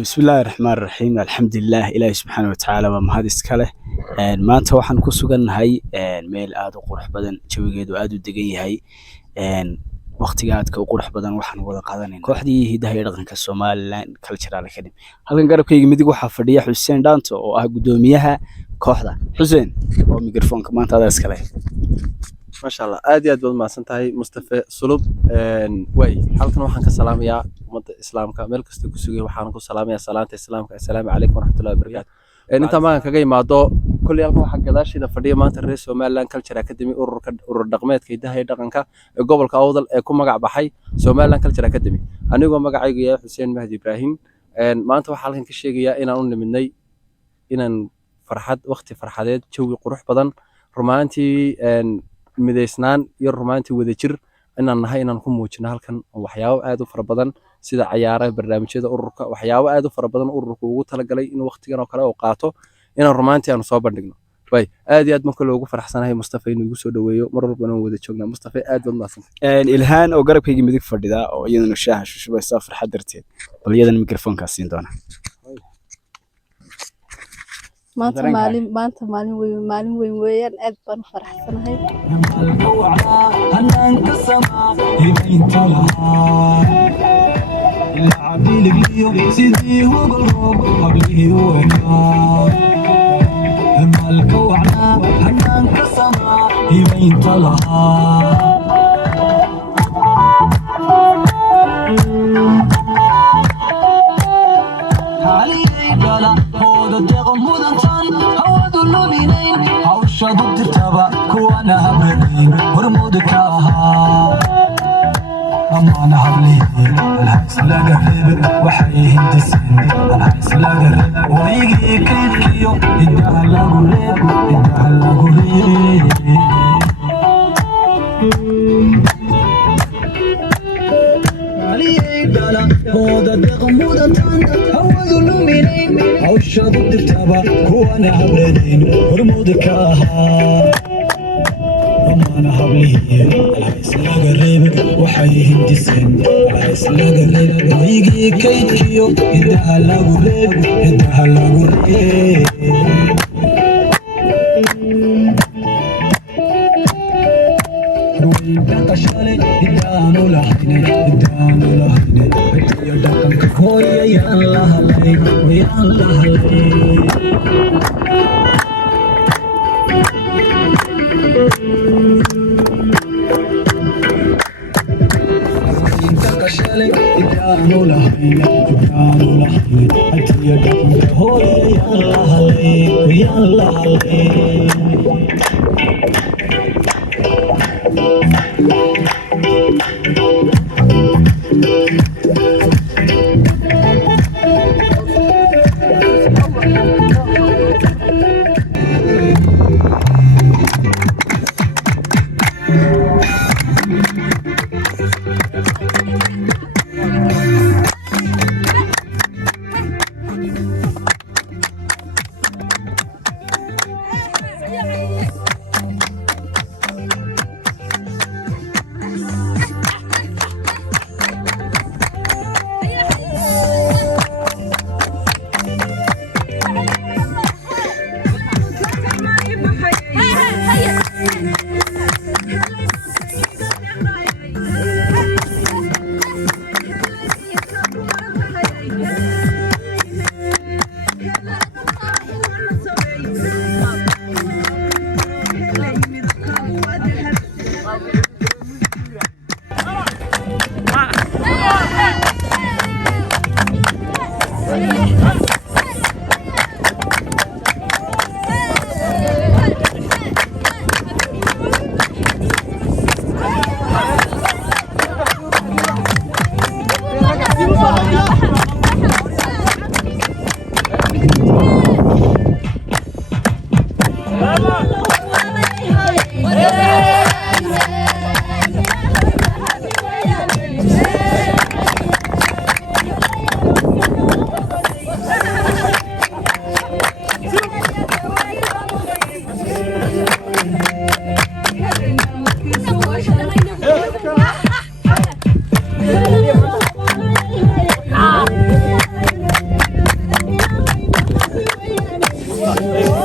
بسم الله الرحمن الرحيم الحمد لله إلهي سبحانه وتعالى ومهد إسكاله maanta waxaan ku sugannahay meel aad u qurux badan jawigeedu aad u degan yahay waqtiga aadka u qurux badan waxaan wada qaadanaynaa kooxdii hidaha iyo dhaqanka Somaliland Cultural Academy halkan garabkayga midig waxaa fadhiya Xuseen Dhaanto oo ah gudoomiyaha kooxda Xuseen oo mikrofoonka maanta aad iska leh ما شاء الله آدي أدب ما سنتهاي مصطفى صلب واي حالكنا وحنا كسلام يا مد إسلام كامل كستكسوي وحنا كسلام يا سلامة إسلام السلام عليكم ورحمة الله وبركاته أنت ما كجاي مع ضو كل يوم حق داش إذا فردي ما تريس ومالان كلتشر أكاديمي الرقمات كيده هي دقنك قبل كأوضل يكون مجا بحي سومالان كلتشر أكاديمي أنا جو مجا عيجي حسين مهدي إبراهيم ما أنت وحالكن كشيء جيا إن أقول مني إن فرحات وقت فرحات شوي قروح بدن رومانتي midaysnaan iyo romanti wada jir inaan nahay inaan ku muujino halkan waxyaabo aad u fara badan sida ciyaaraha barnaamijyada ururka waxyaabo aad u fara badan ururku ugu talagalay in waqtigan oo kale uu qaato inaan romanti aan soo bandhigno way aad iyo aad marka loogu faraxsanahay Mustafa inuu igu soo dhaweeyo mar walba inaan wada joogno Mustafa aad baad maasan ilhaan oo garabkayga midig fadhida oo iyadana shaaha shushubeysa farxad darteed bal iyadana mikrofoonka siin doona maanta maalin weyn weeyaan aad baan faraxsanahay أمان حبلي الحس لا قرب وحيه هندسين الحس لا قرب ويجي كيف كيو يدها لا قرب يدها لا قرب علي دالا هودا دقمودا تان هود اللومينين عوشا ضد التابا كوانا هبلين ورمود كاها أنا حبلي الحس لا قرب وحيه هندسين الحس لا قرب ويجي كيد كيو يدها لا قرب يدها لا قرب رويدا قشالي يدانو لحيني يدانو لحيني بتيا دقن كفويا يا الله لي ويا الله لي إدانو لحين أتيا دقن هو يا الله لي ويا الله لي Stop.